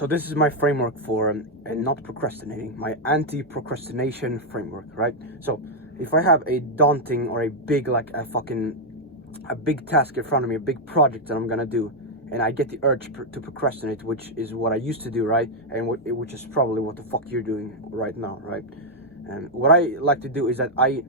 So this is my framework for not procrastinating, my anti-procrastination framework, right? So if I have a daunting or a big, like a big task in front of me, a big project that I'm gonna do, and I get the urge to procrastinate, which is what I used to do, right? And which is probably what the fuck you're doing right now, right? And what I like to do is that I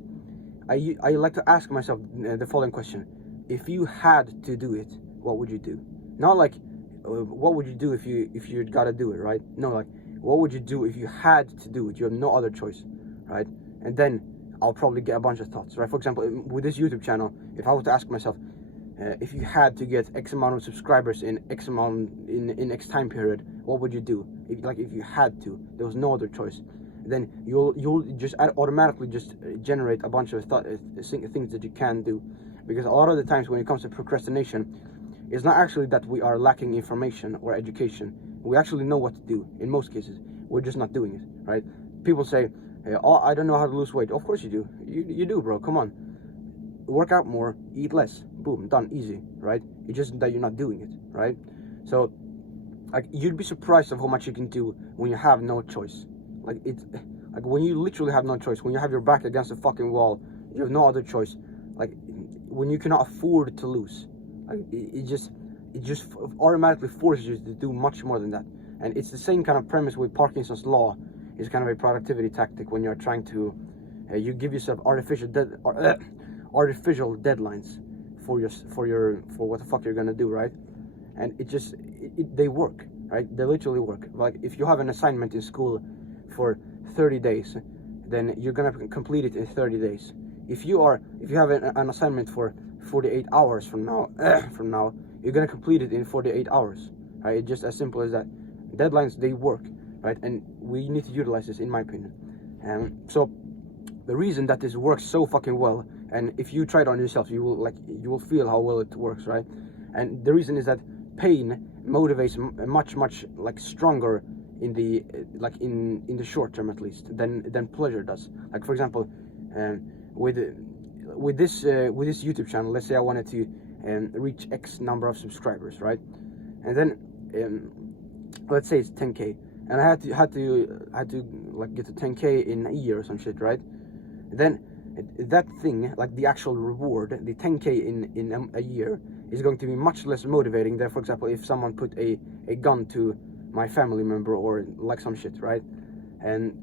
like to ask myself the following question: if you had to do it, what would you do? Not like what would you do if you gotta do it, right? No, like what would you do if you had to do it? You have no other choice, right? And then I'll probably get a bunch of thoughts, right? For example, with this YouTube channel, if I were to ask myself, if you had to get X amount of subscribers in X amount in X time period, what would you do? If you had to, there was no other choice, then you'll just automatically just generate a bunch of things that you can do, because a lot of the times when it comes to procrastination, it's not actually that we are lacking information or education. We actually know what to do in most cases. We're just not doing it, right? People say, "Oh, I don't know how to lose weight." Of course you do. You do, bro. Come on. Work out more, eat less. Boom, done, easy, right? It's just that you're not doing it, right? So, like, you'd be surprised of how much you can do when you have no choice. Like, it's like when you literally have no choice, when you have your back against a fucking wall, you have no other choice. Like, when you cannot afford to lose. Like, it just automatically forces you to do much more than that. And it's the same kind of premise with Parkinson's law. It's kind of a productivity tactic when you're trying to you give yourself artificial deadlines for what the fuck you're gonna do, right? And they work, right? They literally work. Like, if you have an assignment in school for 30 days, then you're gonna complete it in 30 days. If you have an assignment for 48 hours from now, you're gonna complete it in 48 hours, right? It's just as simple as that. Deadlines, they work, right? And we need to utilize this, in my opinion. So the reason that this works so fucking well, and if you try it on yourself, you will feel how well it works, right? And the reason is that pain motivates much like stronger in the in the short term, at least, than pleasure does. Like, for example, with this YouTube channel, let's say I wanted to reach X number of subscribers, right? And then let's say it's 10k, and I had to like get to 10k in a year or some shit, right? Then that thing, like the actual reward, the 10k in a year, is going to be much less motivating than, for example, if someone put a gun to my family member or like some shit, right? And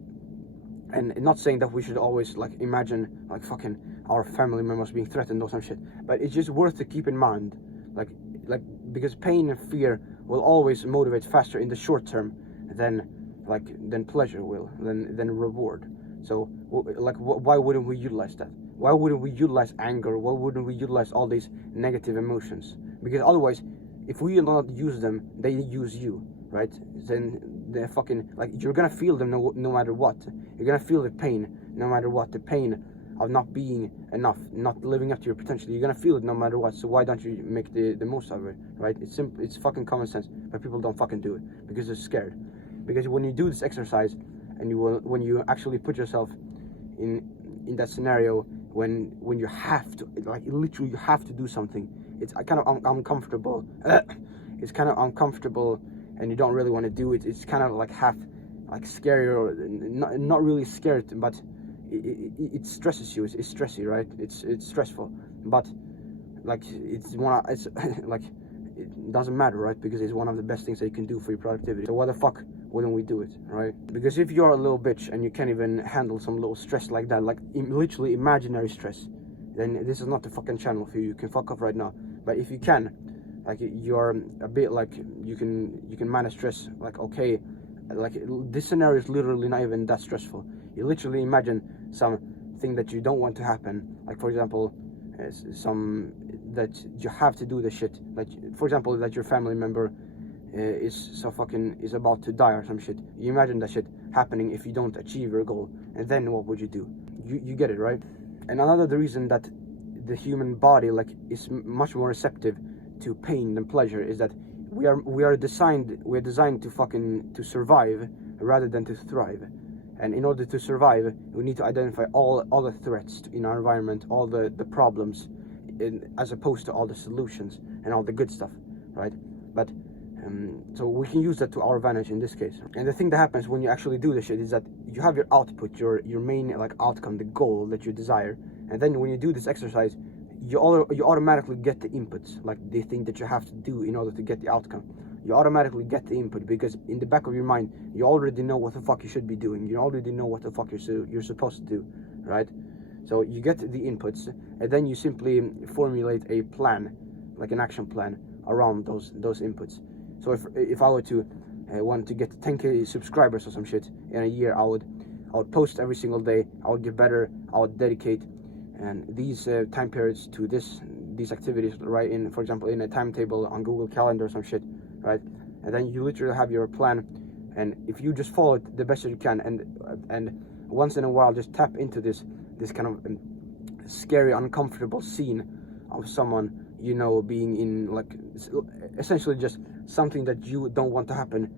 not saying that we should always like imagine like fucking our family members being threatened or some shit, but it's just worth to keep in mind, like because pain and fear will always motivate faster in the short term than pleasure will, than reward. So like, why wouldn't we utilize that? Why wouldn't we utilize anger? Why wouldn't we utilize all these negative emotions? Because otherwise, if we do not use them, they use you, right? Then they're fucking, like, you're gonna feel them no matter what. You're gonna feel the pain no matter what. The pain of not being enough, not living up to your potential. You're gonna feel it no matter what. So why don't you make the most of it, right? It's simple. It's fucking common sense, but people don't fucking do it because they're scared. Because when you do this exercise, and when you actually put yourself in that scenario, when you have to, like, literally you have to do something, it's kind of uncomfortable. It's kind of uncomfortable, and you don't really want to do it. It's kind of like half like scary, or not really scared, but it stresses you. It's stressy, right? It's stressful, but like it's like, it doesn't matter, right? Because it's one of the best things that you can do for your productivity. So why the fuck wouldn't we do it, right? Because if you're a little bitch and you can't even handle some little stress like that, like literally imaginary stress, then this is not the fucking channel for you. You can fuck off right now. But if you can, like, you're a bit like you can manage stress, like, okay, like this scenario is literally not even that stressful. You literally imagine something that you don't want to happen, like, for example, some that you have to do the shit, like, for example, that your family member is about to die or some shit. You imagine that shit happening if you don't achieve your goal, and then what would you do? You get it, right? And another reason that the human body, like, is much more receptive to pain than pleasure is that we're designed to survive rather than to thrive. And in order to survive, we need to identify all the threats in our environment, all the problems, as opposed to all the solutions and all the good stuff, right? But So we can use that to our advantage in this case. And the thing that happens when you actually do this shit is that you have your output, your main like outcome, the goal that you desire. And then when you do this exercise, you automatically get the inputs, like the thing that you have to do in order to get the outcome. You automatically get the input because in the back of your mind, you already know what the fuck you should be doing. You already know what the fuck you're supposed to do, right? So you get the inputs, and then you simply formulate a plan, like an action plan around those inputs. So if I were to want to get 10k subscribers or some shit in a year, I would post every single day. I would get better. I would dedicate and these time periods to these activities, right? In, for example, in a timetable on Google Calendar or some shit, right? And then you literally have your plan, and if you just follow it the best that you can, and once in a while just tap into this kind of scary, uncomfortable scene of someone you know being in, like, essentially just something that you don't want to happen,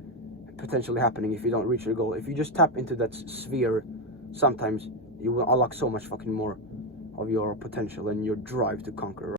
potentially happening if you don't reach your goal. If you just tap into that sphere, sometimes you will unlock so much fucking more of your potential and your drive to conquer.